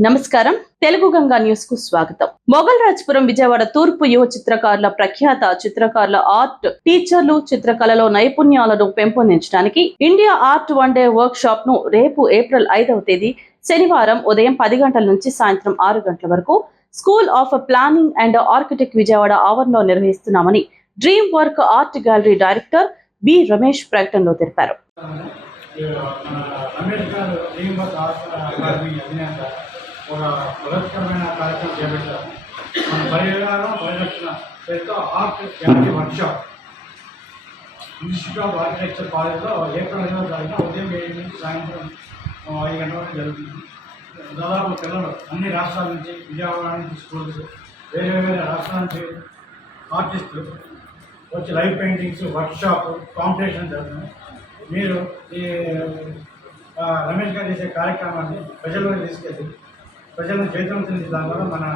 నమస్కారం. తెలుగు గంగా న్యూస్కు స్వాగతం. మొఘల్ రాజ్పురం విజయవాడ తూర్పు యువ చిత్రకారుల ప్రఖ్యాత చిత్రకారుల ఆర్ట్ టీచర్లు చిత్రకళలో నైపుణ్యాలను పెంపొందించడానికి ఇండియా ఆర్ట్ వన్ డే వర్క్ షాప్ను రేపు ఏప్రిల్ ఐదవ తేదీ శనివారం ఉదయం పది గంటల నుంచి సాయంత్రం ఆరు గంటల వరకు school of planning and architect Vijayawada ఆవరణలో నిర్వహిస్తున్నామని dream work art gallery director B Ramesh ప్రకటనలో తెలిపారు. అంబేద్కర్ ఒక బృహత్కరమైన కార్యక్రమం చేపట్టారు. మన పరిహారం పరిరక్షణ పేరుతో art gallery workshop. Institute of architecture కాలేజ్లో ఏప్రిల్ ఐదవ తారీఖున ఉదయం ఏడు నుంచి సాయంత్రం ఐదు గంటల వరకు జరుగుతుంది. దాదాపు పిల్లలు అన్ని రాష్ట్రాల నుంచి విజయవాడ నుంచి స్కూల్స్ వేరే వేరే రాష్ట్రాల నుంచి ఆర్టిస్టులు వచ్చి లైవ్ పెయింటింగ్స్ వర్క్షాప్ కాంపిటీషన్ జరుగుతుంది. మీరు ఈ రమేష్ గారు చేసే కార్యక్రమాన్ని ప్రజల్లోకి తీసుకెళ్ళి ప్రజలను చైతన్యం ద్వారా మన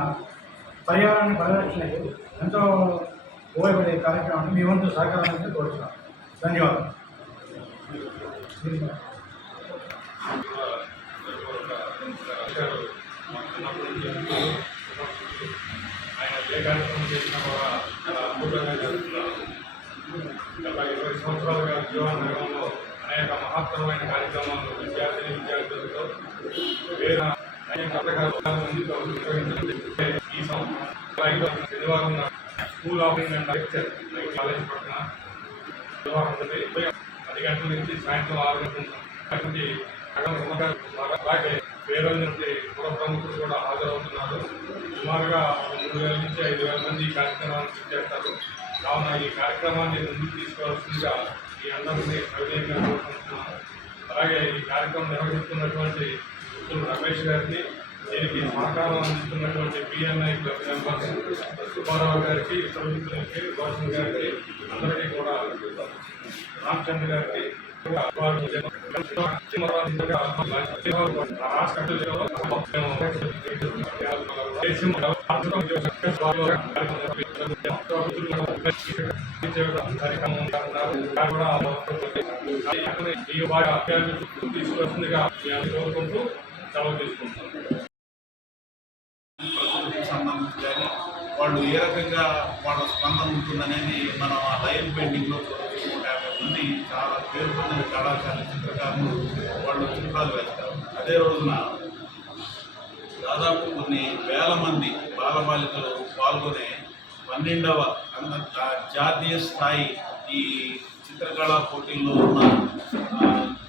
పర్యావరణ పరిరక్షణకు ఎంతో ఉపయోగపడే కార్యక్రమాన్ని మీ వంతు సహకారాన్ని కోరుతున్నాం. ధన్యవాదాలు. ఆయన ఏ కార్యక్రమం చేసినా కూడా చాలా అద్భుతంగా జరుగుతున్నారు గత ఇరవై సంవత్సరాలుగా జీవన రంగంలో అనేక మహత్తరమైన కార్యక్రమాలు విద్యార్థిని విద్యార్థులతో వేరే ఈ శనివారం school office and lecture college పక్కన శనివారం పది గంటల నుంచి సాయంత్రం ఆరు గంటల నుంచి అలాగే వేరే నుండి పుర ప్రముఖులు కూడా హాజరవుతున్నారు సుమారుగా మూడు వేల నుంచి ఐదు వేల మంది ఈ కార్యక్రమాన్ని చేస్తారు కావున ఈ కార్యక్రమాన్ని ముందుకు తీసుకోవాల్సిందిగా ఈ అందరినీ సవినయంగా కోరుకుంటున్నాను అలాగే ఈ కార్యక్రమం నిర్వహిస్తున్నటువంటి మిత్రులు రమేష్ గారికి దీనికి సహకారం అందిస్తున్నటువంటి పిఎన్ఐ క్లబ్ మెంబర్స్ సుబ్బారావు గారికి ఇతర మిత్రులకి గారికి అందరికీ కూడా రామచంద్ర గారికి వారు తీసుకొస్తుందిగా కోరుకుంటూ సెలవు తీసుకుంటారు. ప్రకృతికి సంబంధించి కానీ వాళ్ళు ఏ రకంగా వాళ్ళ స్పందన ఉంటుందనేది మనం ఆ లైన్ పెయింటింగ్లో నూట యాభై మంది చాలా పేరు పొందిన కళాకారుల చిత్రకారులు వాళ్ళు చిత్రాలు వేస్తారు. అదే రోజున దాదాపు కొన్ని వేల మంది బాలబాలికలు పాల్గొనే పన్నెండవ జాతీయ స్థాయి ఈ చిత్రకళా పోటీల్లో ఉన్న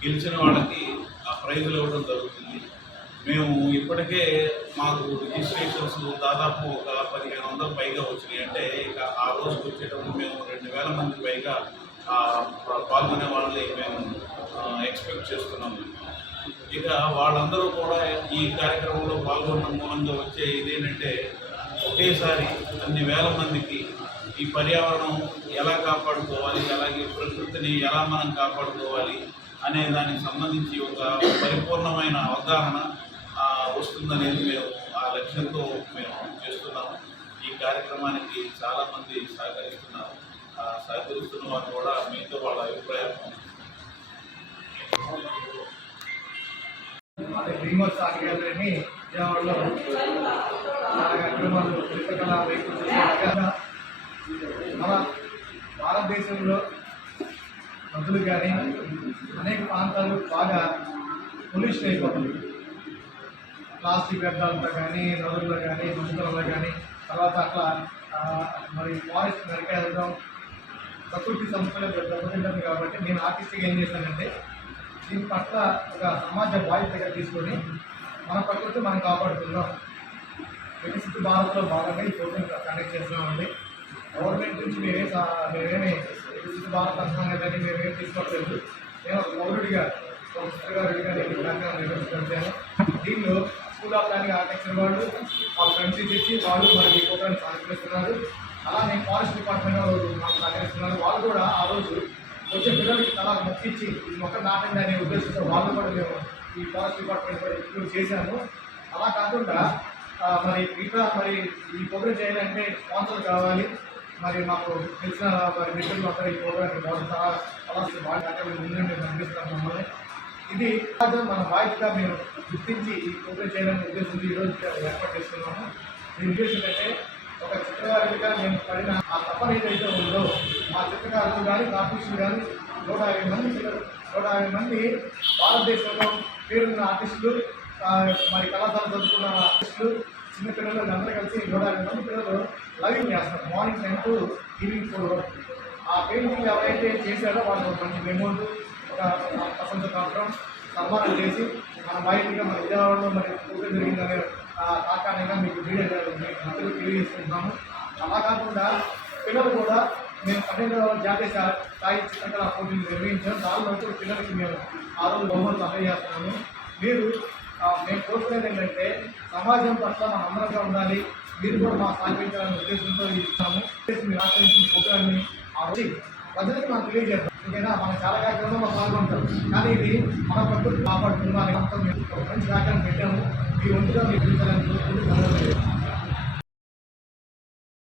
గెలిచిన వాళ్ళకి ఆ ప్రైజులు ఇవ్వడం జరుగుతుంది. మేము ఇప్పటికే మాకు రిజిస్ట్రేషన్స్ దాదాపు ఒక పదిహేను వందల పైగా వచ్చినాయి. అంటే ఇక ఆ రోజుకి వచ్చేటప్పుడు మేము రెండు వేల మంది పైగా పాల్గొనే వాళ్ళని మేము ఎక్స్పెక్ట్ చేస్తున్నాము. ఇక వాళ్ళందరూ కూడా ఈ కార్యక్రమంలో పాల్గొన్న మూలంగా వచ్చే ఇదేంటంటే ఒకేసారి అన్ని వేల మందికి ఈ పర్యావరణం ఎలా కాపాడుకోవాలి అలాగే ప్రకృతిని ఎలా మనం కాపాడుకోవాలి అనే దానికి సంబంధించి ఒక పరిపూర్ణమైన అవగాహన వస్తుందనేది మేము ఆ లక్ష్యంతో మేము చేస్తున్నాము. ఈ కార్యక్రమానికి చాలామంది సహకరిస్తున్నారు. ఆ, సహకరిస్తున్న వారు కూడా మీతో వాళ్ళ అభిప్రాయం అదే డ్రీమర్స్ విజయవాడలో కార్యక్రమాలు చిత్రకళ మన భారతదేశంలో నదులు కానీ అనేక ప్రాంతాలు బాగా పొల్యూషన్ అయిపోతుంది ప్లాస్టిక్ వ్యర్థాలతో కానీ నదుల్లో కానీ సముద్రంలో కానీ తర్వాత అట్లా మరి ఫారెస్ట్ నరికేద్దాం ప్రకృతి సంస్థలు దెబ్బతింటుంది కాబట్టి నేను ఆర్టిస్ట్గా ఏం చేశానంటే దీని పట్ల ఒక సమాజ బాధ్యతగా తీసుకొని మన ప్రకృతి మనం కాపాడుకుందాం. వికసిత భారత్లో భాగంగా ఈ ప్రోగ్రామ్ కండక్ట్ చేస్తున్నామండి. గవర్నమెంట్ నుంచి మేమే మేమేమి వికసిత భారత్ అంటున్నాం కానీ మేమేం తీసుకోవట్లేదు నేను ఒక పౌరుడిగా నిర్వహించాను దీనిలో స్కూల్ ఆఫ్ ప్లానింగ్ ఆర్కిటెక్చర్ వాళ్ళు వాళ్ళ ఫ్రెండ్స్ తెచ్చి వాళ్ళు మరి ఈ ప్రోగ్రామ్ సహకరిస్తున్నారు అలానే ఫారెస్ట్ డిపార్ట్మెంట్ వాళ్ళు మాకు సహకరిస్తున్నారు. వాళ్ళు కూడా ఆ రోజు వచ్చే పిల్లలకి తలా మొక్కిచ్చి ఈ మొక్క నాటండి అనే ఉద్దేశంతో వాళ్ళు కూడా మేము ఈ ఫారెస్ట్ డిపార్ట్మెంట్ కూడా ఇంక్లూడ్ చేశాము. అలా కాకుండా మరి ఇంకా మరి ఈ ప్రోగ్రామ్ చేయాలంటే స్పాన్సర్ కావాలి. మరి మాకు తెలిసిన మరి మిత్రులు అందరూ ఈ ప్రోగ్రామ్ చాలా చాలా బాగా ఉందండి ముందు మేము పంపిస్తున్నాం మమ్మల్ని. ఇది మన బాధ్యత మేము గుర్తించి ఈ ప్రోగ్రాం చేయాలని ఉద్దేశంతో ఈరోజు ఏర్పాటు చేస్తున్నాము దీని ఉద్దేశం అంటే ఒక చిత్రకారుడిగా మేము పడిన ఆ తపన ఏదైతే ఉందో ఆ చిత్రకారులు కానీ ఆర్టిస్టులు కానీ నూట యాభై మంది నూట యాభై మంది భారతదేశంలో పేరున్న ఆర్టిస్టులు మరి కళాశాల చదువుకున్న ఆర్టిస్టులు చిన్నపిల్లలు అందరూ కలిసి నూట యాభై మంది పిల్లలు లవింగ్ చేస్తారు morning time to evening four వరకు. ఆ పెయింటింగ్ ఎవరైతే చేశారో వాళ్ళు మంచి అమౌంట్ ఒక ప్రపంచ పత్రం సన్మానం చేసి మన బయటగా మన విజయవాడలో మరి పూర్తి జరిగిందనే ఆ, మీకు వీడియో మీకు అందరూ తెలియజేస్తున్నాము అలా కాకుండా పిల్లలు కూడా మేము పన్నెండు జాతీయ స్థాయి చిత్రకళా పోటీలు నిర్వహించాం. దానిలో కూడా పిల్లలకి మేము ఆ రోజు బహుమతులు అందజేస్తున్నాము. మీరు మేము కోరుకునేది ఏంటంటే సమాజం పట్ల మన అందరంగా ఉండాలి. మీరు కూడా మా సహకరించాలనే ఉద్దేశంతో ఇస్తాము. మీరు ఆచరించిన ప్రోగ్రామ్ని ఆ రోజు ప్రజలకు మనం తెలియజేస్తాం ఇంకైనా మన చాలా కార్యక్రమంలో పాల్గొంటాం కానీ ఇది మన ప్రకృతి కాపాడుతుంది. అనే మంచి కార్యక్రమం పెట్టాము. మీ ఒంటిగా మీరు తెలియాలని కోరుకుంటూ